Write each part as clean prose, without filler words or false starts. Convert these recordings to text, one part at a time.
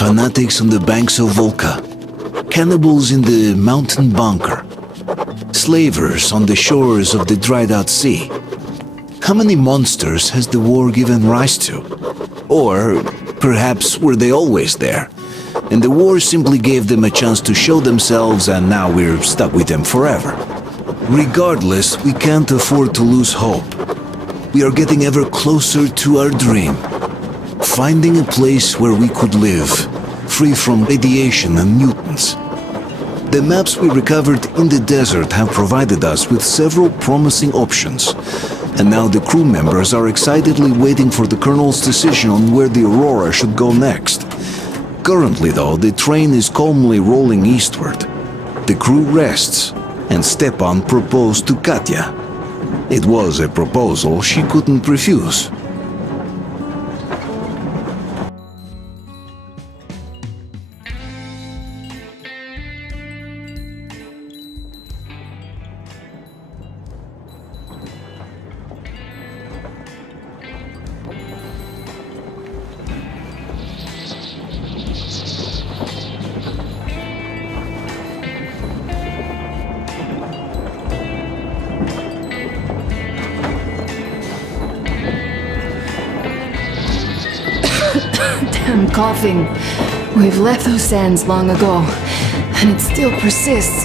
fanatics on the banks of Volca, cannibals in the mountain bunker, slavers on the shores of the dried-out sea. How many monsters has the war given rise to? Or perhaps were they always there, and the war simply gave them a chance to show themselves and now we're stuck with them forever? Regardless, we can't afford to lose hope. We are getting ever closer to our dream. Finding a place where we could live, free from radiation and mutants. The maps we recovered in the desert have provided us with several promising options, and now the crew members are excitedly waiting for the Colonel's decision on where the Aurora should go next. Currently, though, the train is calmly rolling eastward. The crew rests, and Stepan proposed to Katya. It was a proposal she couldn't refuse. I'm coughing. We've left those sands long ago, and it still persists.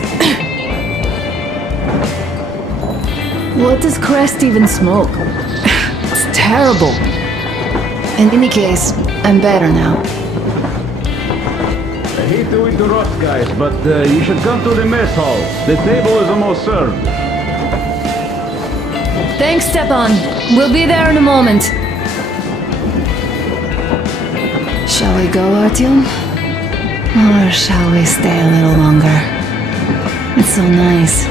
What does Crest even smoke? It's terrible. In any case, I'm better now. I hate to interrupt, guys, but you should come to the mess hall. The table is almost served. Thanks, Stepan. We'll be there in a moment. Shall we go, Artyom? Or shall we stay a little longer? It's so nice.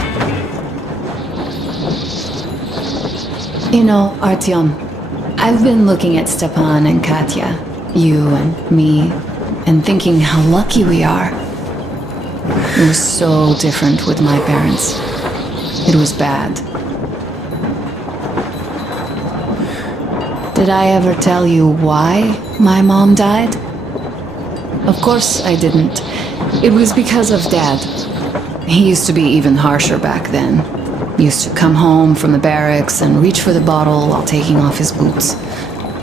You know, Artyom, I've been looking at Stepan and Katya, you and me, and thinking how lucky we are. It was so different with my parents. It was bad. Did I ever tell you why my mom died? Of course I didn't. It was because of Dad. He used to be even harsher back then. Used to come home from the barracks and reach for the bottle while taking off his boots.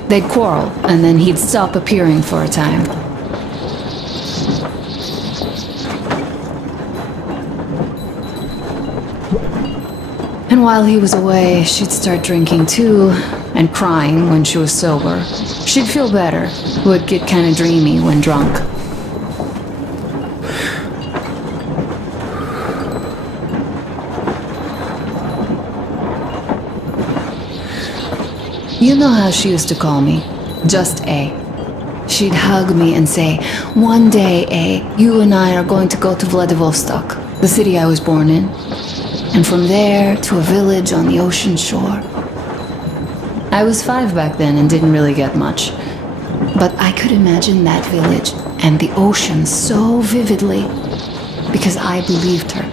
They'd quarrel, and then he'd stop appearing for a time. And while he was away, she'd start drinking too, and crying when she was sober. She'd feel better, would get kinda dreamy when drunk. You know how she used to call me? Just A. She'd hug me and say, "One day, A, you and I are going to go to Vladivostok, the city I was born in. And from there to a village on the ocean shore." I was 5 back then and didn't really get much. But I could imagine that village and the ocean so vividly because I believed her.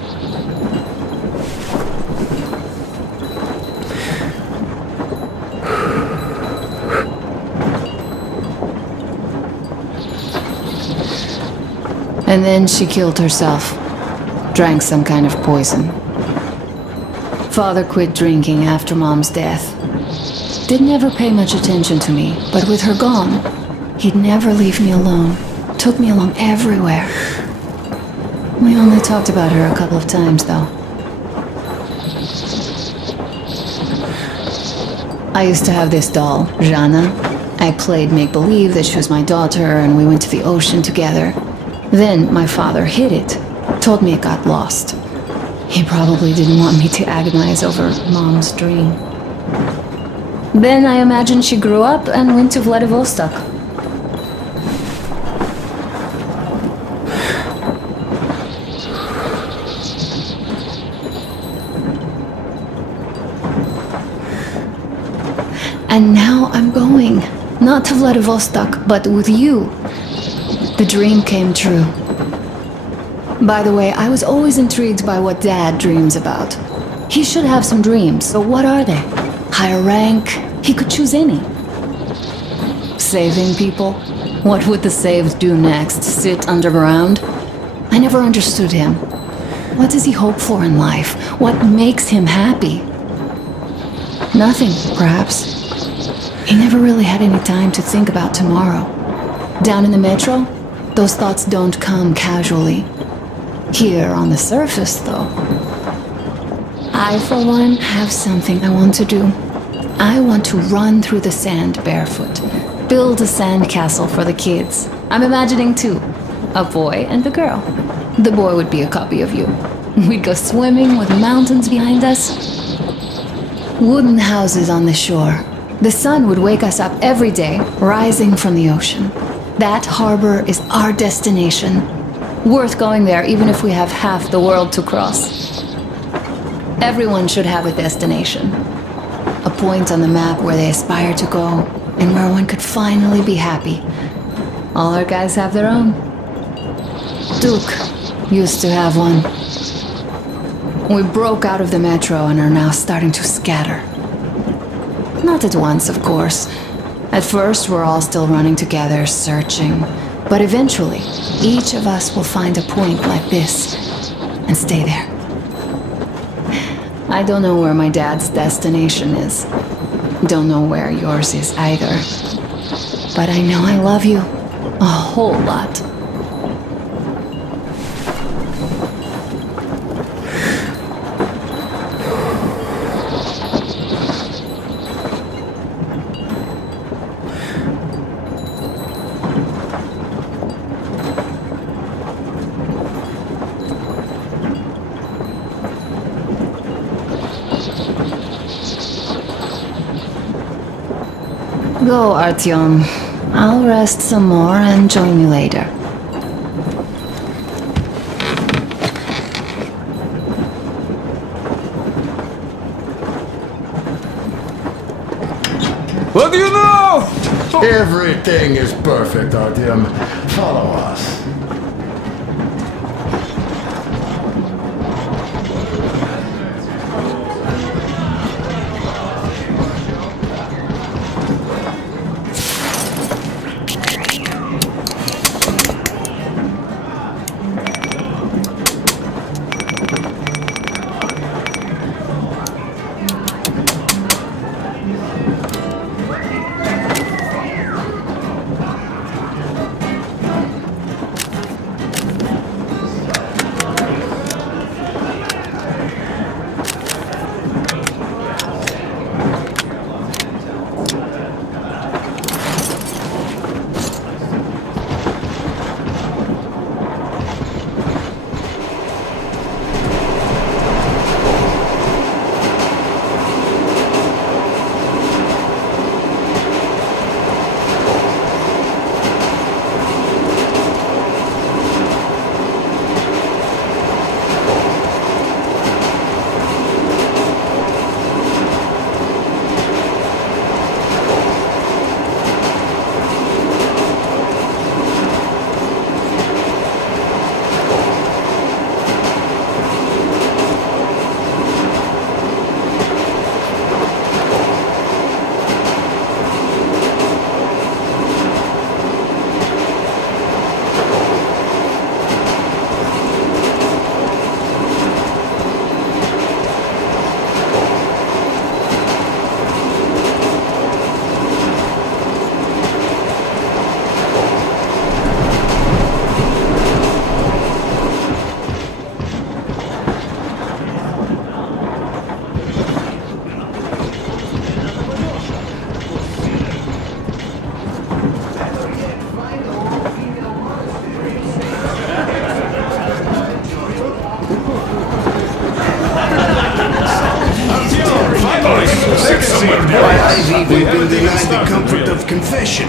And then she killed herself. Drank some kind of poison. Father quit drinking after Mom's death. Didn't ever pay much attention to me, but with her gone, he'd never leave me alone. Took me along everywhere. We only talked about her a couple of times, though. I used to have this doll, Jana. I played make-believe that she was my daughter, and we went to the ocean together. Then my father hid it, told me it got lost. He probably didn't want me to agonize over Mom's dream. Then I imagine she grew up and went to Vladivostok. And now I'm going, not to Vladivostok, but with you. The dream came true. By the way, I was always intrigued by what Dad dreams about. He should have some dreams, so what are they? Higher rank? He could choose any. Saving people? What would the saved do next? Sit underground? I never understood him. What does he hope for in life? What makes him happy? Nothing, perhaps. He never really had any time to think about tomorrow. Down in the metro, those thoughts don't come casually. Here on the surface, though. I, for one, have something I want to do. I want to run through the sand barefoot. Build a sandcastle for the kids. I'm imagining two. A boy and a girl. The boy would be a copy of you. We'd go swimming with mountains behind us. Wooden houses on the shore. The sun would wake us up every day, rising from the ocean. That harbor is our destination. Worth going there even if we have half the world to cross. Everyone should have a destination. A point on the map where they aspire to go, and where one could finally be happy. All our guys have their own. Duke used to have one. We broke out of the metro and are now starting to scatter. Not at once, of course. At first, we're all still running together, searching. But eventually, each of us will find a point like this and stay there. I don't know where my dad's destination is. Don't know where yours is either. But I know I love you a whole lot. Go, Artyom. I'll rest some more and join you later. What do you know? Everything is perfect, Artyom. Follow us. I've even been denied the comfort of confession.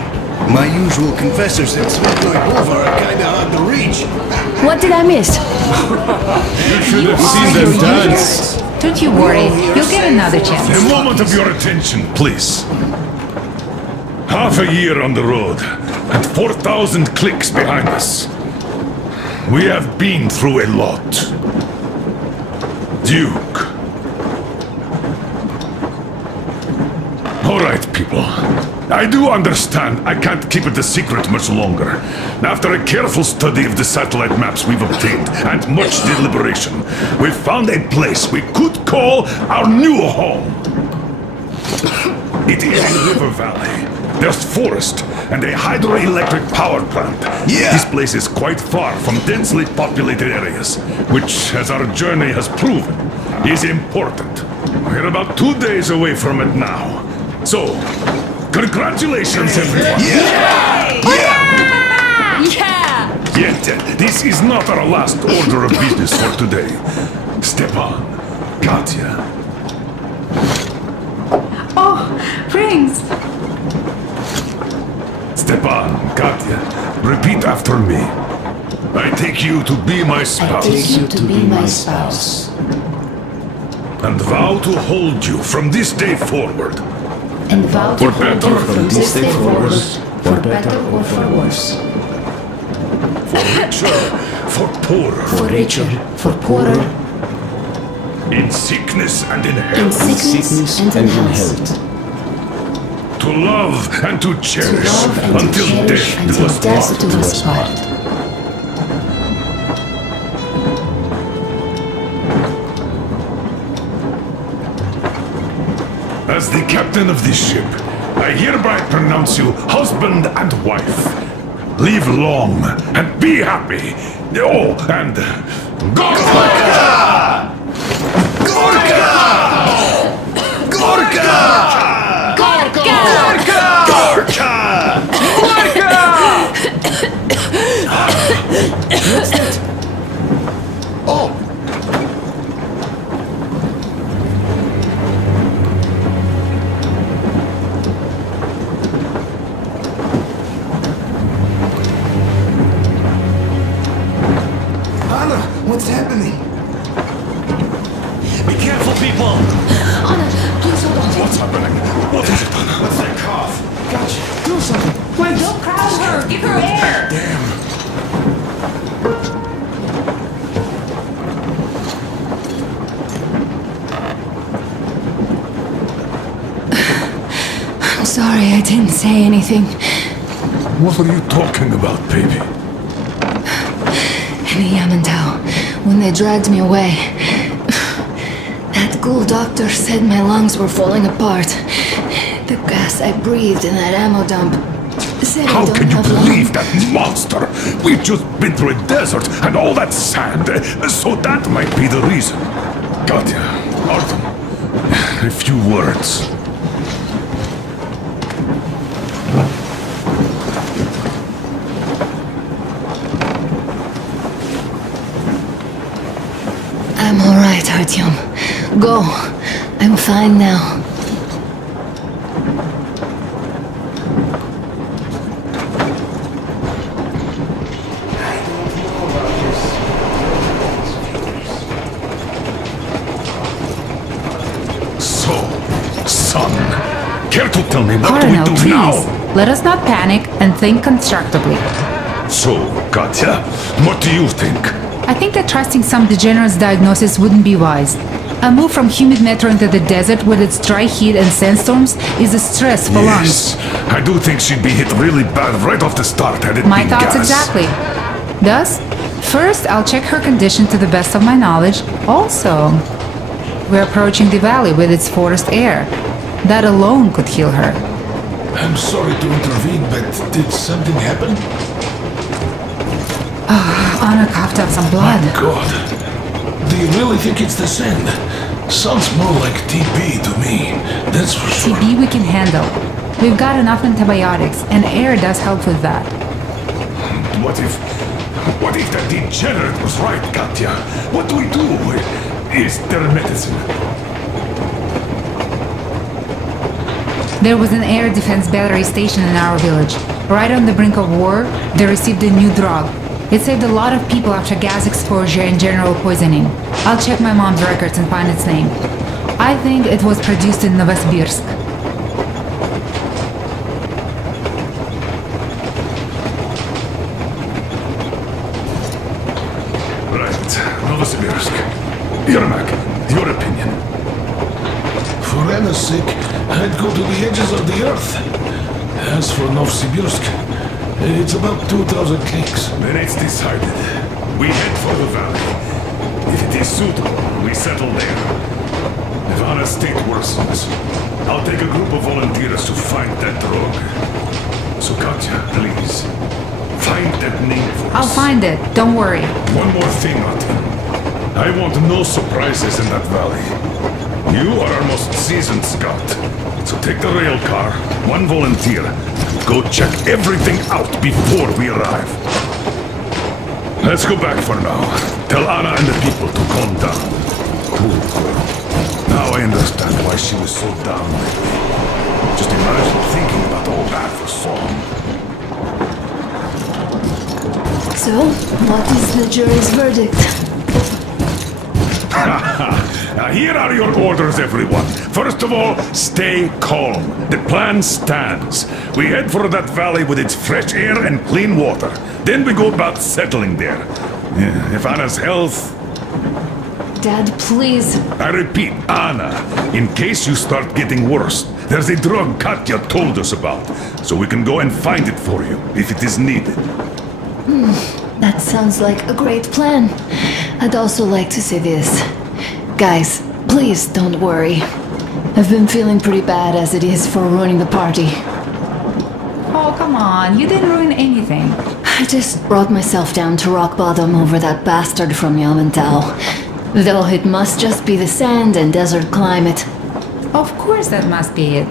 My usual confessors at Svetloy are kinda hard to reach. What did I miss? You should have seen them dance. Don't you worry, you'll get another chance. A moment of your attention, please. Half a year on the road, and 4,000 clicks behind us. We have been through a lot. Duke. All right, people. I do understand I can't keep it a secret much longer. After a careful study of the satellite maps we've obtained, and much deliberation, we've found a place we could call our new home. It is in River Valley. There's forest and a hydroelectric power plant. Yeah. This place is quite far from densely populated areas, which, as our journey has proven, is important. We're about 2 days away from it now. So, congratulations, everyone! Yeah! Yet, this is not our last order of business for today. Stepan, Katya. Oh, rings! Stepan, Katya, repeat after me. I take you to be my spouse. I take you to be my spouse. And vow to hold you from this day forward. And vow to For hold better, you from this day forward, for better or for worse. For richer, for poorer. For richer, for poorer, In sickness and in in health. sickness and in health. To love and to To cherish love and to until cherish death do until us death part. do us part. As the captain of this ship, I hereby pronounce you husband and wife. Live long and be happy. Oh, and Gorka! Gorka! Gorka! What's that? Oh! Anna, what's happening? Be careful, people! Anna, please hold on. What's happening? What is it? What's that cough? Gotcha. Do something. Please. Don't crowd her! Give her air! Damn. I'm sorry I didn't say anything. What are you talking about, baby? In Yamantau, when they dragged me away, that ghoul doctor said my lungs were falling apart. The gas I breathed in that ammo dump said I How don't can you have believe that monster? We've just been through a desert and all that sand, so that might be the reason. Katya, Artem, a few words. I'm all right, Artyom. Go. I'm fine now. So, son, care to tell me what Colonel, we do please. now? Let us not panic and think constructively. So, Katya, what do you think? I think that trusting some degenerate's diagnosis wouldn't be wise. A move from humid metro into the desert with its dry heat and sandstorms is a stress for lungs. Yes, I do think she'd be hit really bad right off the start had it My been thoughts gas. exactly. Thus, first I'll check her condition to the best of my knowledge. Also, we're approaching the valley with its forest air. That alone could heal her. I'm sorry to intervene, but did something happen? Anna coughed up some blood. God. Do you really think it's the sand? Sounds more like TB to me. That's for sure. TB we can handle. We've got enough antibiotics, and air does help with that. What if that degenerate was right, Katya? What do we do? Is there medicine? There was an air defense battery station in our village. Right on the brink of war, they received a new drug. It saved a lot of people after gas exposure and general poisoning. I'll check my mom's records and find its name. I think it was produced in Novosibirsk. Right, Novosibirsk. Yermak, your opinion. For Anna's sake, I'd go to the edges of the earth. As for Novosibirsk, it's about 2,000 clicks. Then it's decided. We head for the valley. If it is suitable, we settle there. If Anna's state worsens, I'll take a group of volunteers to find that drug. So Katya, please, find that name for us. I'll find it, don't worry. One more thing, Artyom. I want no surprises in that valley. You are our most seasoned scout. So take the rail car, one volunteer, and go check everything out before we arrive. Let's go back for now. Tell Anna and the people to calm down. Poor girl. Now I understand why she was so down lately. Just imagine thinking about all that for so long. So, what is the jury's verdict? Now here are your orders, everyone. First of all, stay calm. The plan stands. We head for that valley with its fresh air and clean water. Then we go about settling there. If Anna's health... Dad, please. I repeat, Anna, in case you start getting worse, there's a drug Katya told us about, so we can go and find it for you, if it is needed. That sounds like a great plan. I'd also like to say this. Guys, please don't worry. I've been feeling pretty bad as it is for ruining the party. Oh, come on, you didn't ruin anything. I just brought myself down to rock bottom over that bastard from Yamantau. Though it must just be the sand and desert climate. Of course that must be it.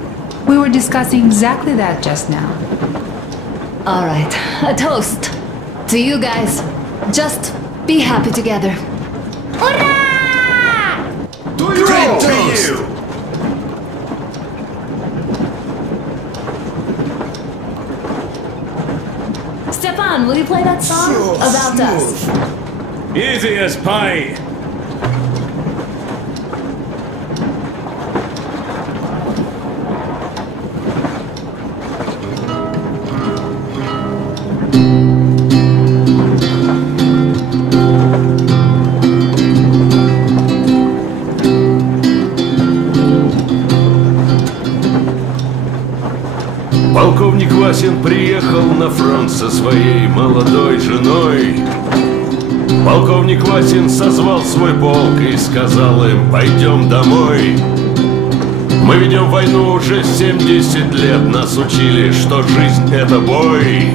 We were discussing exactly that just now. Alright, a toast. To you guys. Just be happy together. Hurrah! Great toast! Stefan, will you play that song? So About us. smooth. Easy as pie. Полковник Васин приехал на фронт со своей молодой женой. Полковник Васин созвал свой полк и сказал им: пойдем домой. Мы ведем войну уже 70 лет, нас учили, что жизнь это бой.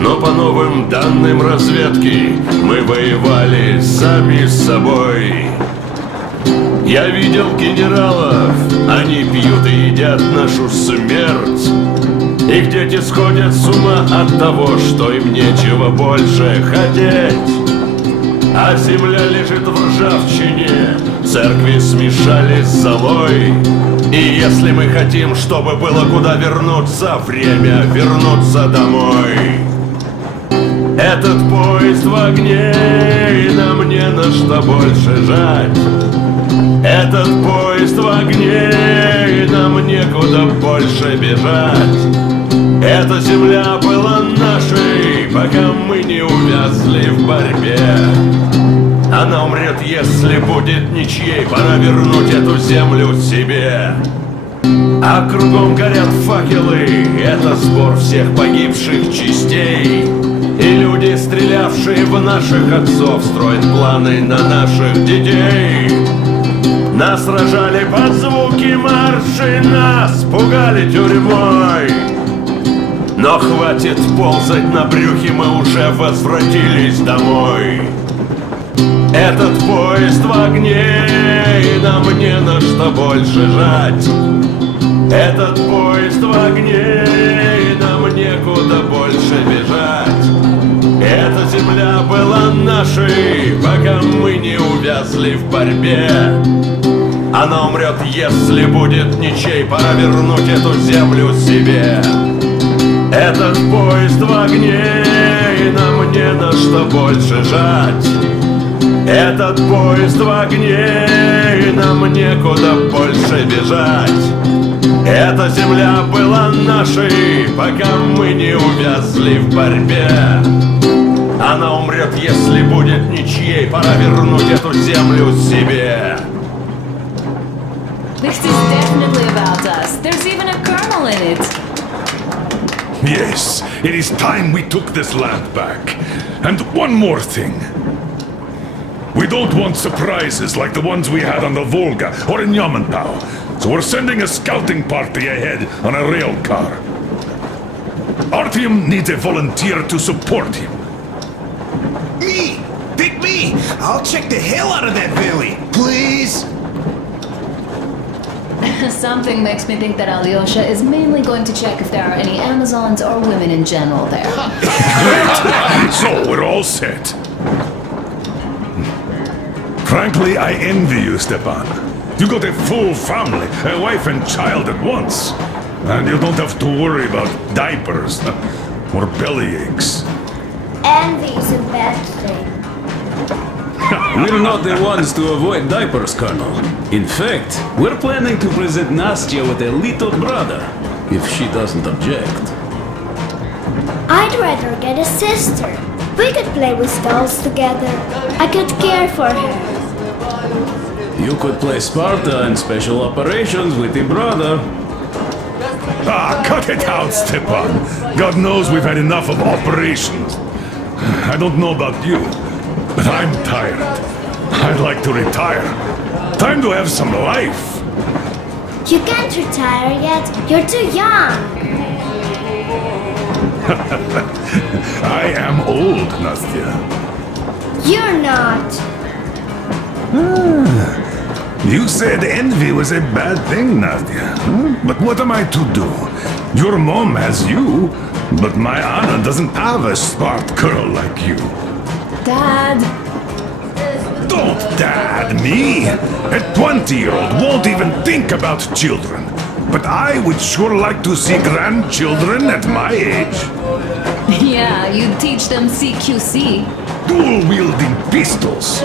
Но по новым данным разведки мы воевали сами с собой. Я видел генералов, они пьют и едят нашу смерть. Их дети сходят с ума от того, что им нечего больше хотеть. А земля лежит в ржавчине, церкви смешались с золой. И если мы хотим, чтобы было куда вернуться, время вернуться домой. Этот поезд в огне, и нам не на что больше жать. Этот поезд в огне, и нам некуда больше бежать. Эта земля была нашей, пока мы не увязли в борьбе. Она умрет, если будет ничьей, пора вернуть эту землю себе. А кругом горят факелы, это сбор всех погибших частей. И люди, стрелявшие в наших отцов, строят планы на наших детей. Нас сражали под звуки маршей, нас пугали тюрьмой. Но хватит ползать на брюхе, мы уже возвратились домой. Этот поезд в огне, и нам не на что больше жать. Этот поезд в огне, и нам некуда больше бежать. Эта земля была нашей, пока мы не увязли в борьбе. Она умрет, если будет ничей, пора вернуть эту землю себе. Этот поезд в огне, и нам не на что больше жать. Этот поезд в огне, и нам некуда больше бежать. Эта земля была нашей, пока мы не увязли в борьбе. Она умрет, если будет ничьей, пора вернуть эту землю себе. This is definitely about us. There's even a colonel in it. Yes, it is time we took this land back. And one more thing. We don't want surprises like the ones we had on the Volga or in Yamantau. So we're sending a scouting party ahead on a rail car. Artyom needs a volunteer to support him. Me! Pick me! I'll check the hell out of that valley! Please! Something makes me think that Alyosha is mainly going to check if there are any Amazons or women in general there. So we're all set. Frankly, I envy you, Stepan. You got a full family, a wife and child at once. And you don't have to worry about diapers or belly aches. Envy is a bad thing. We're not the ones to avoid diapers, Colonel. In fact, we're planning to present Nastya with a little brother, if she doesn't object. I'd rather get a sister. We could play with dolls together. I could care for her. You could play Sparta and special operations with your brother. Ah, cut it out, Stepan. God knows we've had enough of operations. I don't know about you, but I'm tired. I'd like to retire. Time to have some life. You can't retire yet. You're too young. I am old, Nastya. You're not. You said envy was a bad thing, Nastya. But what am I to do? Your mom has you, but my Anna doesn't have a smart girl like you. Dad! Don't dad me! A 20-year-old won't even think about children. But I would sure like to see grandchildren at my age. Yeah, you teach them CQC. Dual-wielding pistols.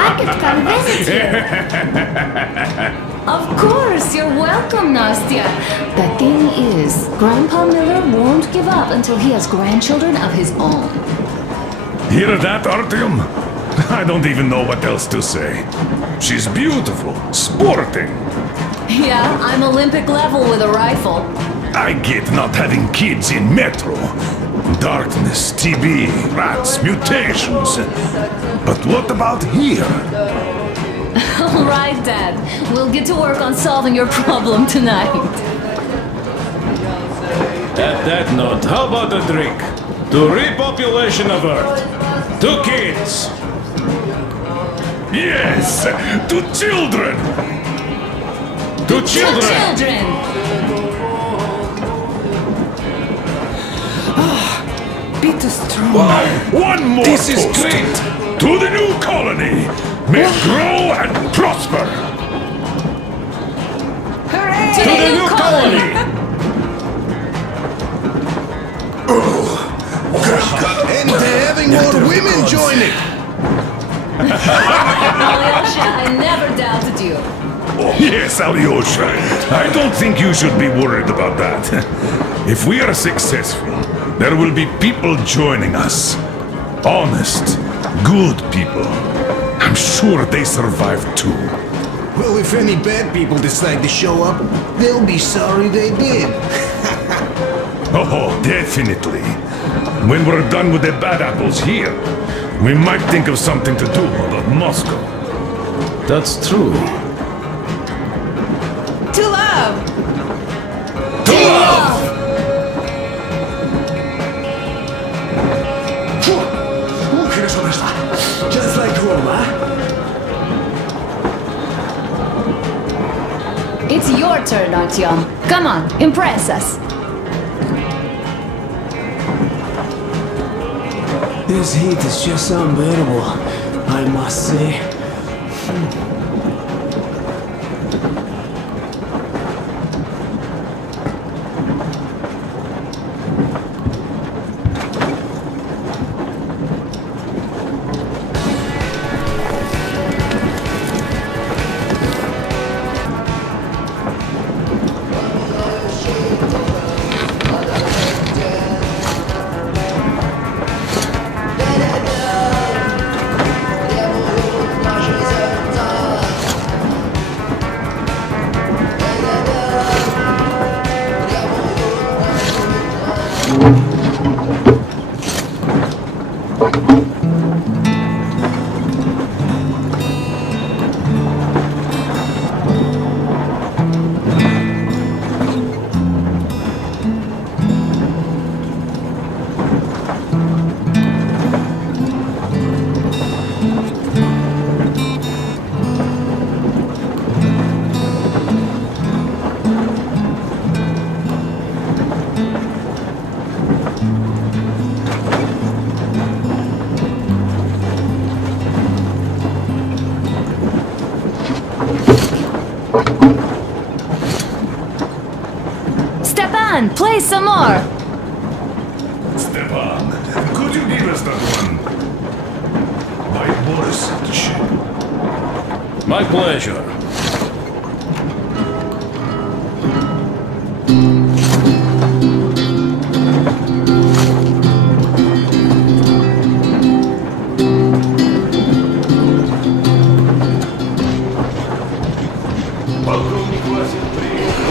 I could come visit you. Of course, you're welcome, Nastya. The thing is, Grandpa Miller won't give up until he has grandchildren of his own. Hear that, Artyom? I don't even know what else to say. She's beautiful, sporting. Yeah, I'm Olympic level with a rifle. I get not having kids in Metro. Darkness, TB, rats, mutations. But what about here? All right, Dad. We'll get to work on solving your problem tonight. At that note, how about a drink? To repopulation of Earth. To kids. Yes, to children. To To children. children! Peter Strong. One more This is toast. great. To the new colony. May it grow and prosper. Hooray! To the new colony! And having more women joining! Alyosha, I never doubted you. Yes, Alyosha. I don't think you should be worried about that. If we are successful, there will be people joining us. Honest, good people. I'm sure they survive too. Well, if any bad people decide to show up, they'll be sorry they did. Oh, definitely. When we're done with the bad apples here, we might think of something to do about Moscow. That's true. To love! To love! Just like home, huh? It's your turn, Artyom. Come on, impress us. This heat is just unbearable, I must say. Hey, some more! Stepan, could you give us that one? By Borisovich. My pleasure. Полковник Васин приехал.